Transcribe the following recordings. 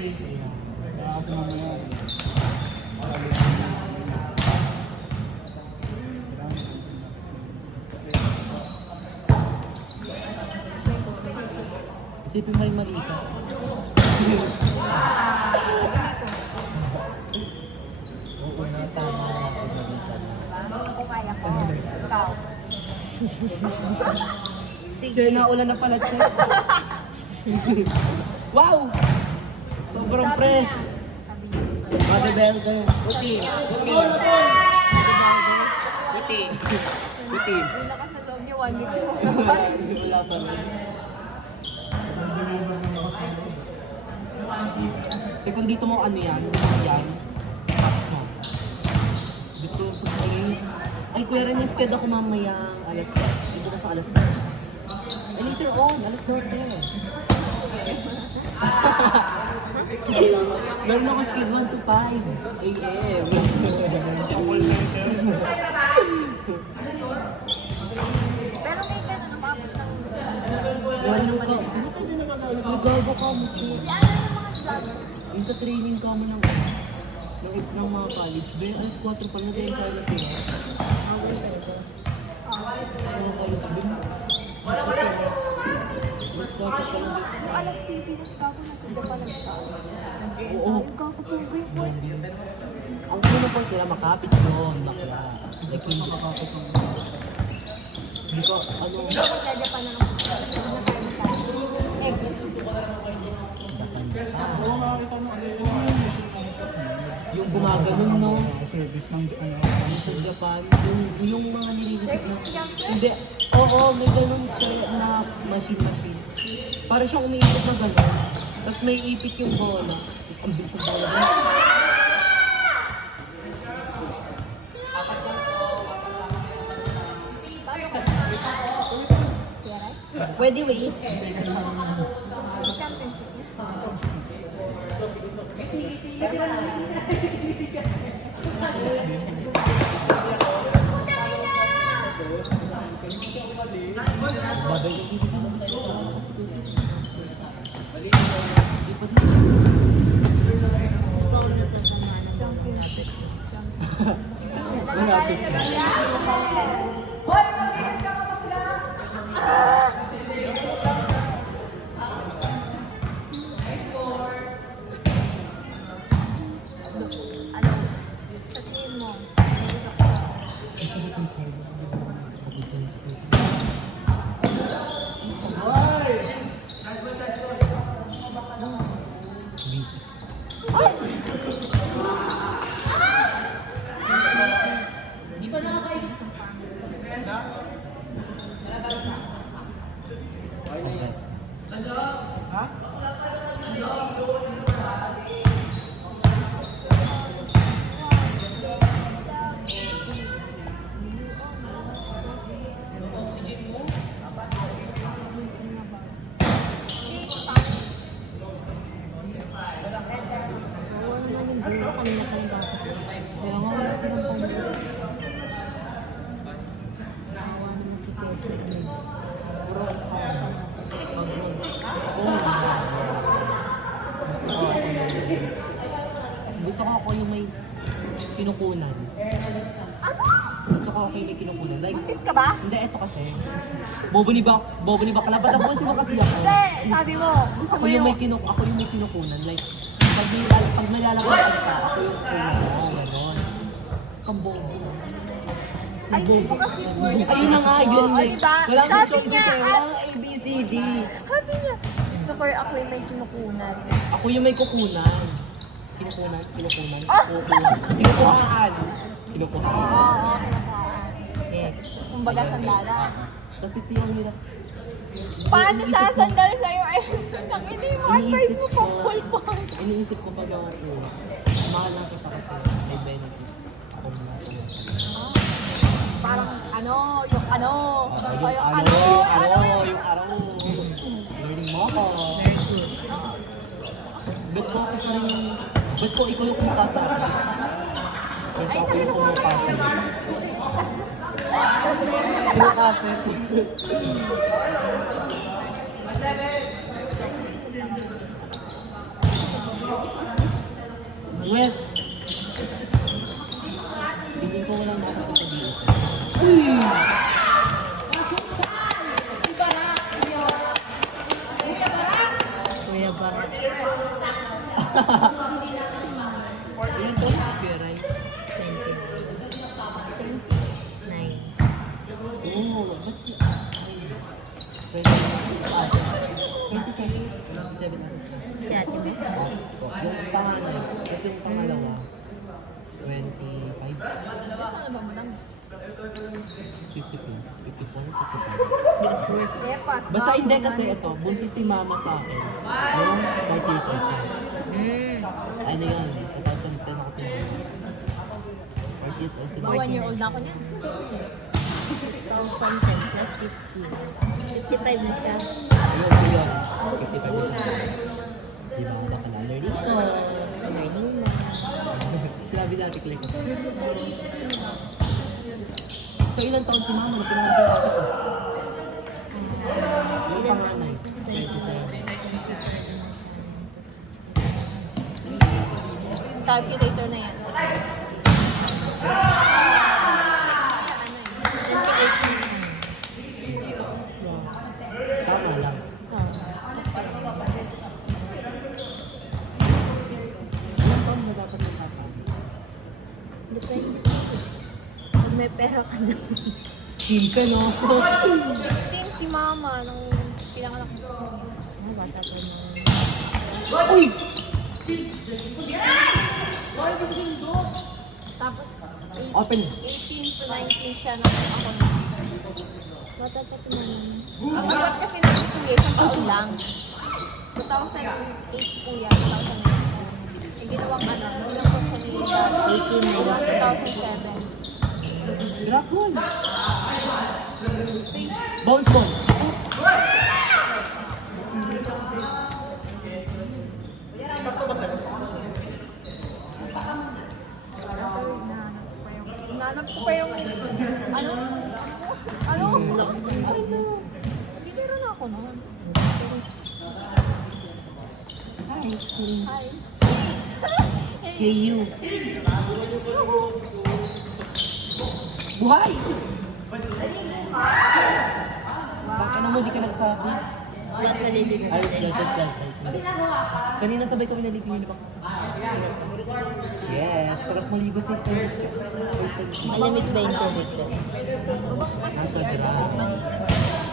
Kaya kasi mamaya. Isipin mo rin maliit ka. Oo na, tama na ako maliit ka na. Ako kaya ko. Ikaw. Sige. Share na ulan na pala, Che. Wow! Sobrang fresh. Mother Bell ka. Buti. Buti. Buti. Buti. Yung lakas na loob niya, 1 week mo. Wala pa rin. Kung dito mo ano yan, yan. Pasok mo. Dito, ay kuya rin yung sked ako mamayang alas 10. Dito na sa alas 10. And later on, alas 12. Meron ako sked 1 to 5 a.m. Pero may gano'n umabot ng Wala ka. Nagago ka mo, Che. Yung sa training ka mo ng mga college, be, alas 4 pa na din sa alas 6. Sa mga college, be. Alas 4 pa na din. Yung alas 20 na siya ako nasa baba nagtaas. Oo. Sabi ko ako tubig ko. Ang ano po sila makapit doon, bakla. Like, hindi makakapit ng hindi ko, ano, Pwede pa na yung gumaganon, no? Service ng Sa Japan, yung mga nililisip na, hindi, oo, may ganun siya na machine. Para siyang umiipit na gano'n. Tapos may ipit yung bola. Tapos ang bilis ng bola. Pwede wait. Malapit na. Ano? Sa tingin mo? Di ba nakakainit? Kaya nga wala silang pamilya. Gusto ko ako yung may kinukunan. Gusto ko ako yung may kinukunan. Like, Buntis ka ba? hindi, eto kasi. Bobo ni ba kalabat ang boss mo kasi ako. Hindi, sabi mo, gusto mo yung... Ako yung may kinukunan. Like, pag nalalakad ka, ako yung kunan. Ganon. Kambobo. Ay, hindi mo kasi word. Ayun na nga, yun. Oo, Like, diba? walang Sabi choices niya, eh. Walang A, B, C, D. Sabi niya, gusto ko yung ako yung may kinukunan. Ako yung may kukunan. Kinukunan. Ah! Kinukuhaan. Oo, kinukuhaan. Eh, Kumbaga sandalan. Tapos ito yung hirap. Paano sasandal sa'yo? Ay, hindi mo, advice mo pang pulpong. Iniisip ko pag ako, mahal lang kita kasi may benefits. Ako na. Parang ano, yung ano, Yung araw. Learning mo ako. Bet ko ikaw yung kumukha sa akin. Kasi ako yung kumukha sa akin. West. Hindi ko walang nakasok sa dito. Kuya Bara. Ilan to? Kuya Ray? 29. Oo, ba't si... 27 na. Si ate mo? Yung panganay, kasi yung pangalawa, 25, Ano ba mo lang? 50 plus, 54, 55. Basta Basta hindi kasi ito, buntis si mama sa akin. Noong 5 years old siya. Ano yun, 2010 ako pinag 4 years old si Mga mama. 1 year old na ako niyan. 2010 plus 50. 55 na siya. Ayun, 55 years old. Di ba ako bakala? Learning ko. Learning mo. Sinabi dati, click. So ilang taon si mama na pinangampil ako ko? Yung panganay, 27. Calculator na yan. 28 Tama lang. Ilang taon na dapat magkatapos? Depende. Pag may pera ka na. 15, no? 16 si mama nung pinanganak ko sa kanya. Ano, bata pa naman. Uy! Tapos, Open. 18 to 19 siya nung ako na. Bata pa si mama. Ang bukat kasi na si kuya, isang taon lang. 2008 kuya, 2008. Yung ginawang ano, bilang ko sa nila, 2007. Drop one. Bounce ball. Nanap ko pa yung, ano? Ano? Ay, no. Hindi meron na ako noon. Hi. Hi. Hey, you. Buhay! Baka naman di ka nagsabi. Ba't maliligo? Ay, flashlight. Kanina sabay kami naligo pa. Yes, sarap maligo sa first time. Malamig ba yung tubig doon? Nasa Tapos ground. maliit.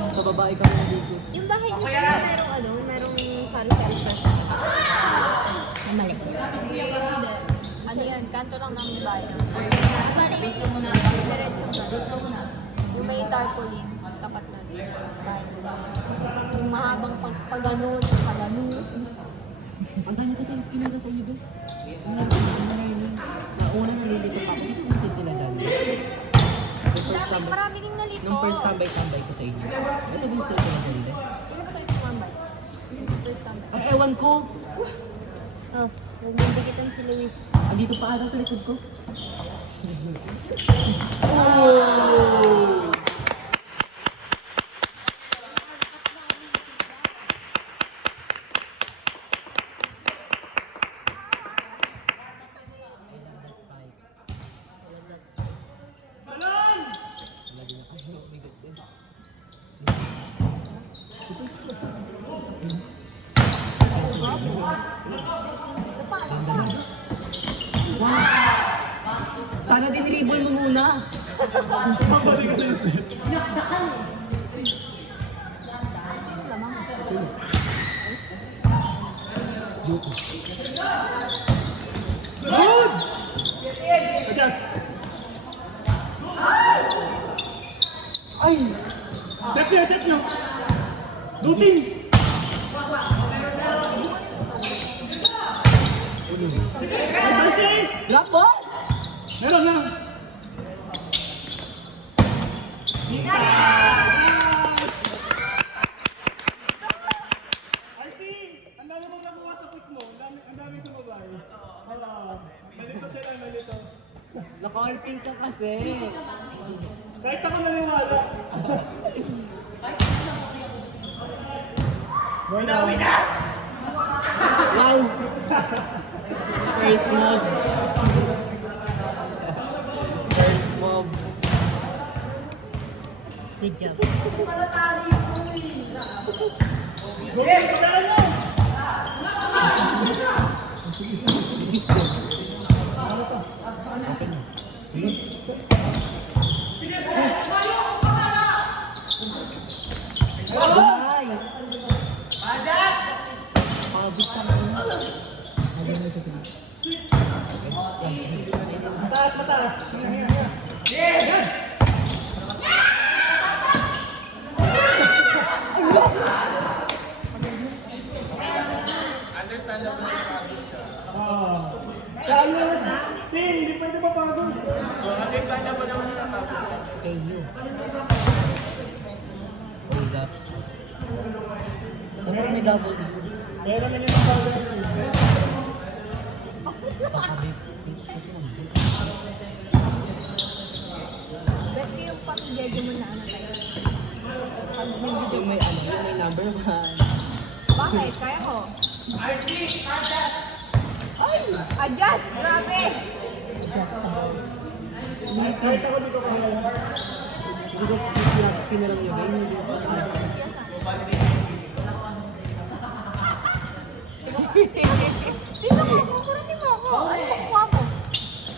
Sa babae kami naligo. Yung bahay niyo kaya merong ano, merong sari-sari sa na mali. Hindi. Ano yan, kanto lang ng bayan. Maliit yung yung may tarpaulin, tapat na bahay. Yung mahabang pagpaganon, Ang dami kasi yung kinala sa iyo doon. Nauna nalilito pa ako. Hindi ko gusto tinadali. Marami ding nalito. Nung first tambay-tambay ko sa inyo. Ito din still tinadali din. Ilan ba kayo tumambay? First time. Ang ewan ko. Oh, huwag mong dakitan si Luis. Andito pa ata sa likod ko. Oh! Sana diniribol mo muna. Good! Ay! Set nyo! Duting! Black ball! Meron na! RC! Ang dami mong nakuha sa pick mo. Ang dami sa babae. Malito sila, malito. Naka-orping ka kasi. Kahit ako naniwala. Wow! First mob. First mob. Good job. Ay! Pagod ka na. Mataas, mataas. Kaya, hindi pwede mapagod. Kay you. Hold up. Ano may double? Meron na yung mapagod. Bet ko yung pang-judge mo na ano tayo. Pag nag-video. Yung may ano, yung may number 1. Bakit? Kaya ko. Ay! Adjust! Grabe! Adjust. Kahit ako dito kaya. Hindi ko pinalang yung game. Hindi ko Tingnan mo, kukuratin mo ako. Ano kukuha mo?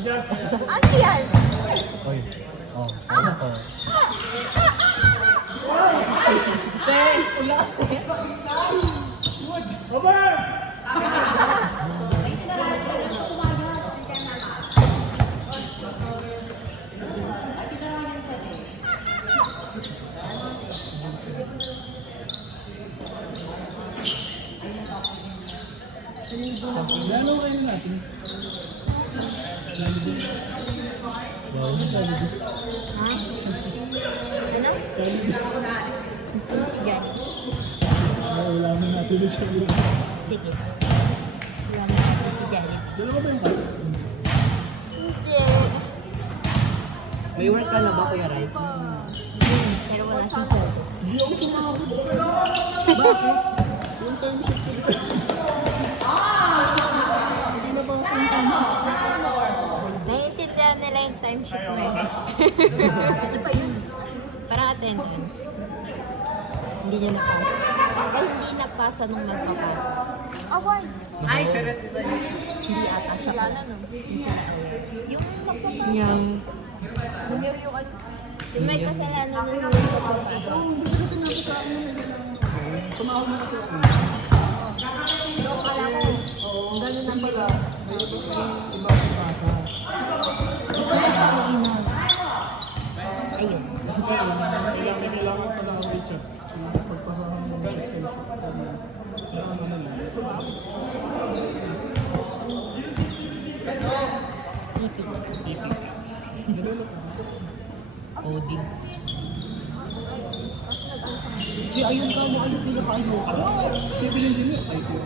Adjust. Ano yan? Oy. Oh, ano ko? Ten! Ulat! Over! Lalo kayo natin. Ha? Ano? Gusto mo si Johnny? Wala mo natin yung siya. Sige. Wala mo natin si Johnny. Dalawa ba yung kayo? Hindi. May work ka na ba, Kuya Rai? Pero wala siyang sir. Hindi ako sumabot. Bakit? Yung time shift ko. Hindi na ba ako yung time shift? Naiintindihan nila yung time sheet mo eh. Ito pa yun. Parang attendance. Hindi niya napasa. Ay, hindi napasa nung nagpapasa. Award! Ay, charot! Hindi ata siya. Wala na no? Yung magpapasa. Yang. Lumiw yung ano. Yung may kasalanan nung nagpapasa. Hindi kasi sinabi sa akin yun. Tumawag na kasi ako. Pero akala ko, ganun ang pala. Iba ang bata. Ayun. Kailangan pala ang Richard. Pagpasahan mo ng Excel. Kailangan naman lang. Ipik. Coding. Hindi, ayun ka mo. Ayun pila ka. Ayun. Civil engineer. Ay, ko.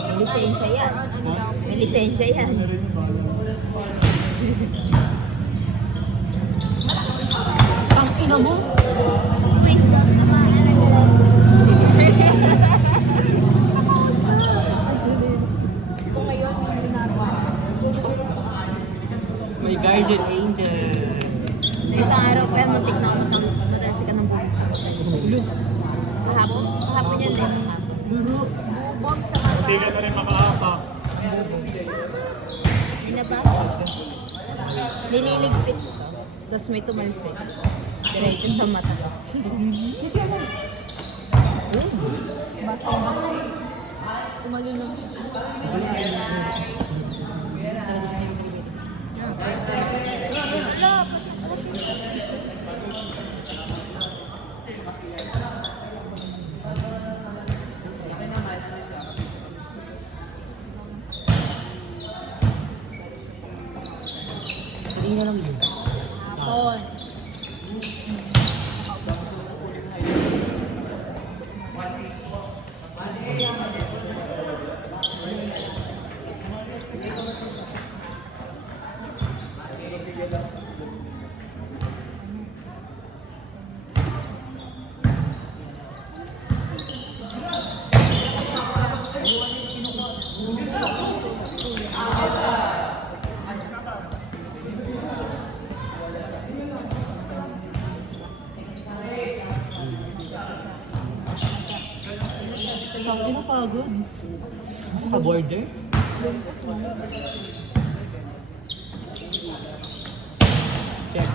May lisensya yan. May lisensya yan. Ano rin yung bala. Ang ina mo? Uy, kung ngayon, hindi ginagawa. My guardian angel. Isang araw pa yan, muntik na ako ng matalasi ka ng bumagsak. Kahapon? Kahapon yan din. Bubog sa mata. Hindi ka na rin makaapa. Binabasag. Nililigpit ko. Tapos may tumalsik. Diretso sa mata. Basta ba? Tumalinong siya. Kanina lang yun. Hapon. Nakakapagod. Ka-borders? Check.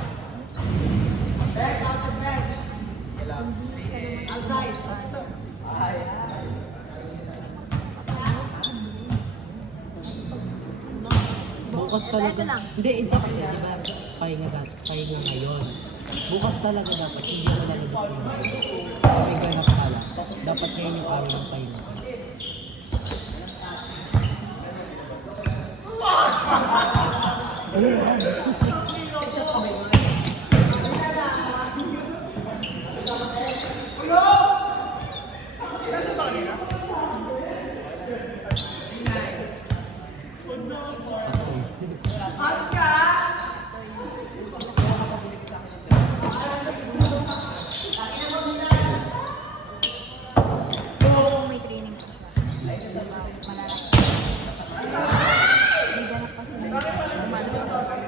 Bukas talaga. Hindi, ito kasi, di ba, pahinga ngayon. Bukas talaga dapat, hindi mo talaga gusto mo. Pahinga na pala. Dapat ngayon yung araw ng pahinga. Kung may training ka pa. Malalaki. May ganap pa sila. May training.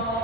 Ay,